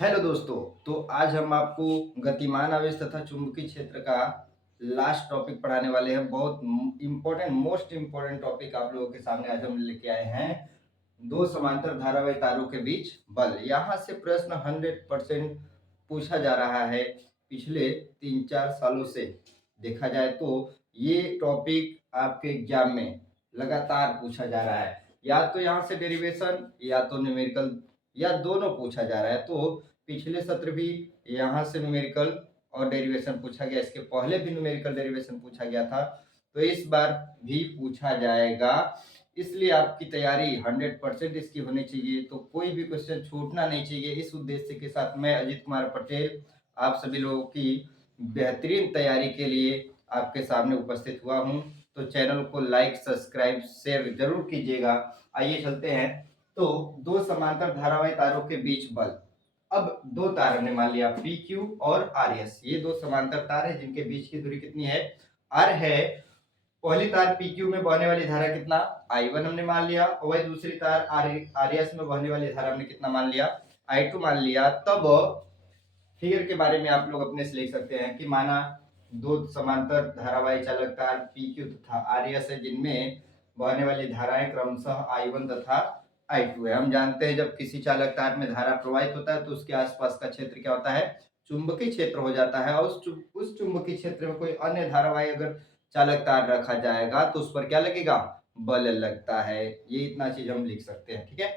Hello दोस्तों। तो आज हम आपको गतिमान आवेश तथा चुंबकीय क्षेत्र का लास्ट टॉपिक पढ़ाने वाले हैं। बहुत इम्पोर्टेंट मोस्ट इम्पोर्टेंट टॉपिक आप लोगों के सामने आज हम लेके आए हैं। दो समांतर धारावाही तारों के बीच बल। यहाँ से प्रश्न 100% पूछा जा रहा है। पिछले 3-4 सालों से देखा जाए तो ये टॉपिक आपके एग्जाम में लगातार पूछा जा रहा है। या तो यहाँ से डेरिवेशन या तो न्यूमेरिकल या दोनों पूछा जा रहा है। तो पिछले सत्र भी यहाँ से न्यूमेरिकल और डेरिवेशन पूछा गया, इसके पहले भी न्यूमेरिकल डेरिवेशन पूछा गया था, तो इस बार भी पूछा जाएगा। इसलिए आपकी तैयारी 100% इसकी होनी चाहिए, तो कोई भी क्वेश्चन छूटना नहीं चाहिए। इस उद्देश्य के साथ मैं अजीत कुमार पटेल आप सभी लोगों की बेहतरीन तैयारी के लिए आपके सामने उपस्थित हुआ हूँ। तो चैनल को लाइक सब्सक्राइब शेयर जरूर कीजिएगा। आइए चलते हैं। तो दो समांतर धारावाही तारों के बीच बल। अब दो तार हमने मान लिया पी क्यू और आर एस, ये दो समांतर तार है जिनके बीच की दूरी कितनी है, आर है। पहली तार पी क्यू में बहने वाली धारा कितना, I1 हमने मान लिया, और वही दूसरी तार आर एस में बहने वाली धारा हमने कितना मान लिया, I2 मान लिया। तब फिगर के बारे में आप लोग अपने से लिख सकते हैं कि माना दो समांतर धारावाही चालक तार पी क्यू तथा आर एस है जिनमें बहने वाली धाराएं क्रमशः I1 तथा I2 है। हम जानते हैं जब किसी चालक तार में धारा प्रवाहित होता है तो उसके आसपास का क्षेत्र क्या होता है, चुंबकीय क्षेत्र हो जाता है। और उस चुंबकीय क्षेत्र में कोई अन्य धारावाही अगर चालक तार रखा जाएगा तो उस पर क्या लगेगा, बल लगता है। ये इतना चीज हम लिख सकते हैं, ठीक है।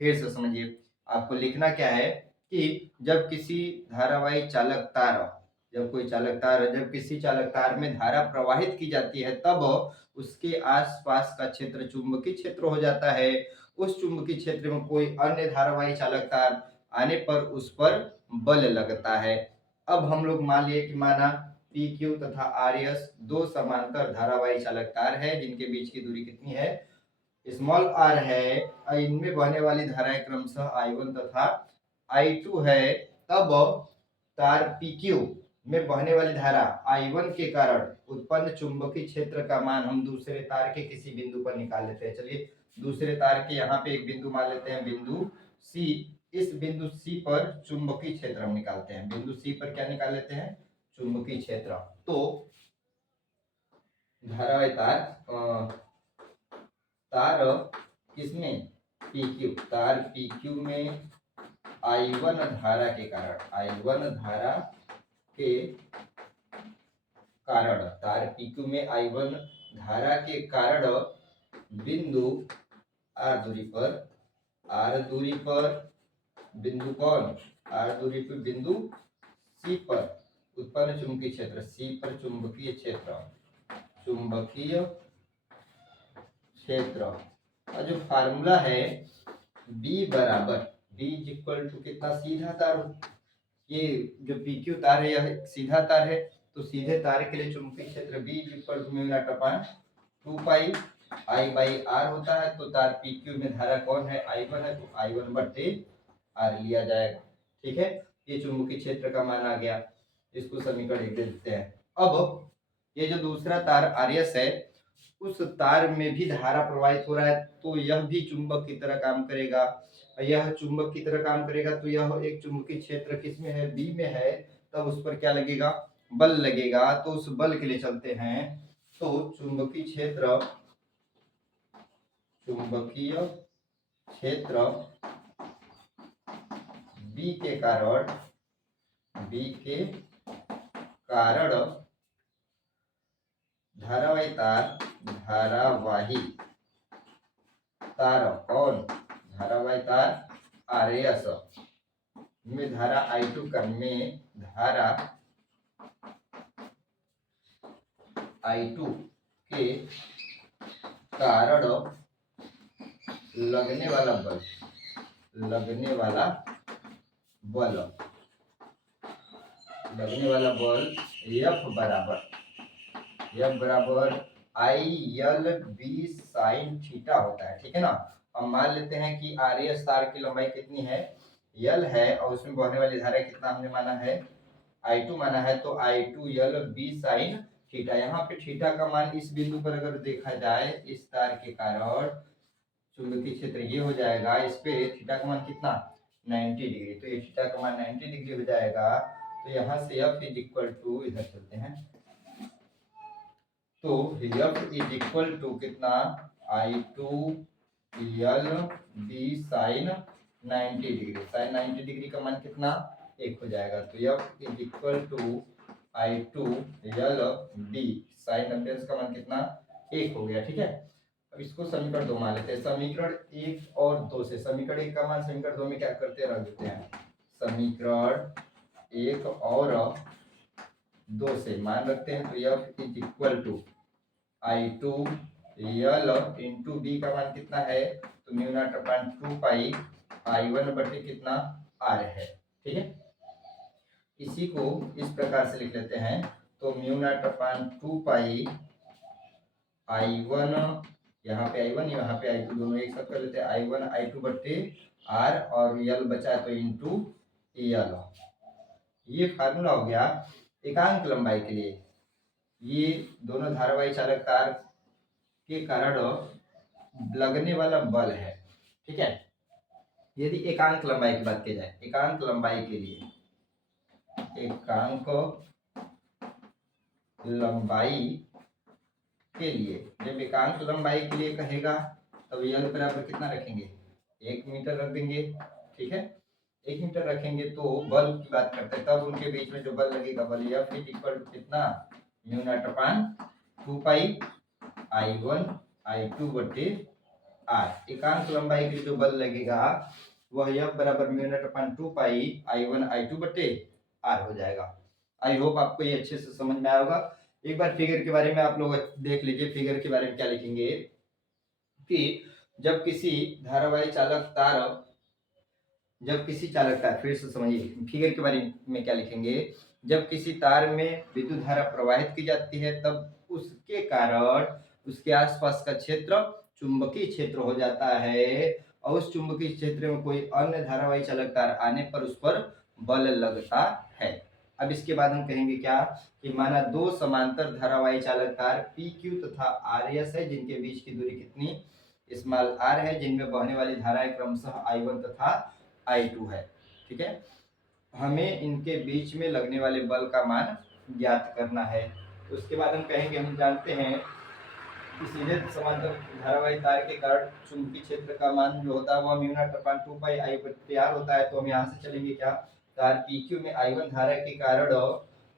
फिर से समझिए, आपको लिखना क्या है कि जब किसी धारावाही चालक तार, जब कोई चालक तार, जब किसी चालक तार में धारा प्रवाहित की जाती है तब उसके आसपास का क्षेत्र चुंबकीय क्षेत्र हो जाता है। उस चुंबकीय क्षेत्र में कोई अन्य धारावाही चालक तार आने पर उस पर बल लगता है। अब हम लोग मान लिए कि माना पी क्यू तथा आर एस दो समांतर धारावाही चालक तार है जिनके बीच की दूरी कितनी है, स्मॉल आर है। इनमें बहने वाली धाराएं क्रमशः I1 तथा I2 है। तब तार PQ में बहने वाली धारा I1 के कारण उत्पन्न चुंबकीय क्षेत्र का मान हम दूसरे तार के किसी बिंदु पर निकाल लेते हैं। चलिए दूसरे तार के यहाँ पे एक बिंदु मान लेते हैं, बिंदु C। इस बिंदु C पर चुंबकीय क्षेत्र हम निकालते हैं। बिंदु C पर क्या निकाल लेते हैं, चुंबकीय क्षेत्र। तो धारावाही तार किसमें, PQ, तार PQ में I1 धारा के कारण, I1 धारा के कारण, तार PQ में I1 धारा के कारण बिंदु R दूरी पर, R दूरी पर बिंदु कौन, R दूरी पर बिंदु C पर उत्पन्न चुंबकीय क्षेत्र, C पर चुंबकीय क्षेत्र, चुंबकीय क्षेत्र का जो फार्मूला है B बराबर, B इज इक्वल टू कितना, सीधा तार, ये जो PQ तार है यह सीधा तार है, तो सीधे तार के लिए चुंबकीय क्षेत्र B is equal to mu naught upon 2 pi I by R होता है। तो तार PQ में धारा कौन है, I1 है, तो I1 बटे R लिया जाएगा, ठीक है। ये चुंबकीय क्षेत्र का मान आ गया, इसको समीकरण 1 दे देते हैं। अब ये जो दूसरा तार RS है उस तार में भी धारा प्रवाहित हो रहा है, तो यह भी चुंबक की तरह काम करेगा। यह चुंबक की तरह काम करेगा तो यह एक चुंबकीय क्षेत्र किसमें है, बी में है। तब उस पर क्या लगेगा, बल लगेगा। तो उस बल के लिए चलते हैं। तो चुंबकीय क्षेत्र, चुंबकीय क्षेत्र बी के कारण, बी के कारण धारावाही तार, धारावाही तार कौन, धारावाही तार आरएस में धारा I2 में धारा I2 के कारण लगने वाला बल, लगने वाला बल, लगने वाला बल F बराबर IL/B साइन थीटा होता है, ठीक है ना। हम मान लेते हैं कि आरएस तार की लंबाई कितनी है, L है, और उसमें बहने वाली धारा कितना हमने माना है, I2 माना है। तो I2 L/B साइन थीटा, यहाँ पे थीटा का मान इस बिंदु पर अगर देखा जाए, इस तार के कारण चुंबकीय क्षेत्र ये हो जाएगा, इस पे थीटा का मान कितना 90 डिग्री। तो ये थीटा का मान 90 डिग्री हो जाएगा। तो यहाँ से F इज इक्वल टू, इधर चलते हैं, तो F इज इक्वल टू कितना, I2 L B sine 90 degree. Sine 90 degree का मान कितना, 1 हो जाएगा। तो F is equal to I2 L B sine 90 का मान कितना, 1 हो गया। ठीक है, अब इसको समीकरण 2 मान लेते हैं। समीकरण 1 और 2 से समीकरण 1 का मान समीकरण 2 में क्या करते हैं, रख देते हैं। समीकरण 1 और 2 से मान रखते हैं। तो F is equal to I2 L into B का मान कितना है, तो mu naught upon 2 pi I1 बटे कितना, R है। ठीक है, इसी को इस प्रकार से लिख लेते हैं। तो mu naught upon 2 pi I1, यहाँ पे I1 यहाँ पे I2 दोनों एक साथ कर लेते हैं। I1 I2 बटे R और यल बचा तो इंटू यल। ये फार्मूला हो गया एकांक लंबाई के लिए। ये दोनों धारावाही चालक तार के कारण लगने वाला बल है। ठीक है, यदि एकांक लंबाई की बात की जाए, एकांक लंबाई के लिए, एकांक लंबाई के लिए, जब एकांक लंबाई के लिए कहेगा तब यल बराबर कितना रखेंगे, 1 मीटर रख देंगे। ठीक है, 1 मीटर रखेंगे। तो बल की बात करते हैं, तब उनके बीच में जो बल लगेगा, बल F इक्वल टू कितना, mu naught upon 2 pi I1 I2 बटे R। एकांक लंबाई के लिए जो बल लगेगा वह F बराबर mu naught upon 2 pi I1 I2 बटे R हो जाएगा। आई होप आपको ये अच्छे से समझ में आया होगा। एक बार फिगर के बारे में आप लोग देख लीजिए। फिगर के बारे में क्या लिखेंगे कि जब किसी धारावाही चालक तार, फिर से समझिए फिगर के बारे में क्या लिखेंगे। जब किसी तार में विद्युत धारा प्रवाहित की जाती है तब उसके कारण उसके आसपास का क्षेत्र चुंबकीय क्षेत्र हो जाता है, और उस चुंबकीय क्षेत्र में कोई अन्य धारावाही चालक तार आने पर उस पर बल लगता है। अब इसके बाद हम कहेंगे क्या कि माना दो समांतर धारावाही चालक तार PQ तथा RS है, जिनके बीच की दूरी कितनी, स्मॉल r है, जिनमें बहने वाली धाराएं क्रमशः I1 तथा I2 है। ठीक है, हमें इनके बीच में लगने वाले बल का मान ज्ञात करना है। तो उसके बाद हम कहेंगे, हम जानते हैं कि सीधे समांतर धारावाही तार के कारण चुंबकीय क्षेत्र का मान जो होता है वह mu naught upon 2 pi I बटे R होता है। तो हम यहाँ से चलेंगे क्या, तार PQ में I1 धारा के कारण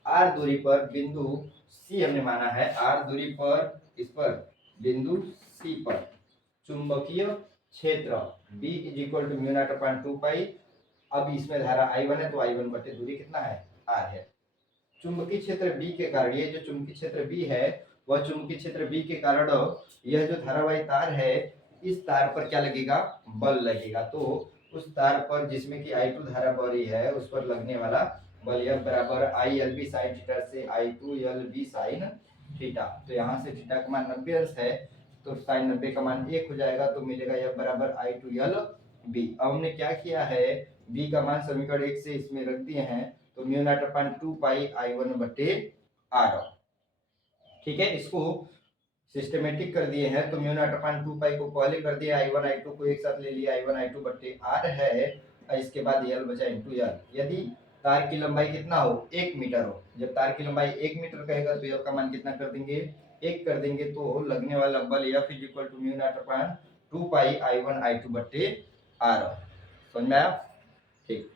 R दूरी पर बिंदु C हमने माना है, R दूरी पर, इस पर बिंदु C पर चुंबकीय क्षेत्र B is equal to mu naught upon 2 pi. अब इसमें धारा I1 है तो I1 बटे दूरी कितना है, R है। चुंबकीय क्षेत्र B के कारण, ये जो चुंबकीय क्षेत्र B है वह चुंबकीय क्षेत्र B के कारण यह जो धारावाही तार है, इस तार पर क्या लगेगा, बल लगेगा। तो उस तार पर जिसमें कि I2 धारा बह रही है उस पर लगने वाला बल F बराबर I LB साइन थीटा से I2 LB साइन थीटा। तो यहाँ से थीटा का मान 90 अंश है, तो साइन 90 का मान 1 हो जाएगा। तो मिलेगा F बराबर I2 LB। अब हमने क्या किया है, B का मान समीकरण 1 से इसमें रख दिए हैं। तो mu naught upon 2 pi I1 बटे R। ठीक है, इसको सिस्टमेटिक कर दिए हैं। तो म्यू नॉट अपॉन 2 पाई को पहले कर दिया, I1 I2 को एक साथ ले लिया, I1 I2 बटे R है, और इसके बाद L बचा इंटू L। यदि तार की लंबाई कितना हो, 1 मीटर हो, जब तार की लंबाई 1 मीटर कहेगा तो L का मान कितना कर देंगे, 1 कर देंगे। तो लगने वाला बल F is equal to mu naught upon 2 pi I1 I2 बटे R। समझ में आया? ठीक।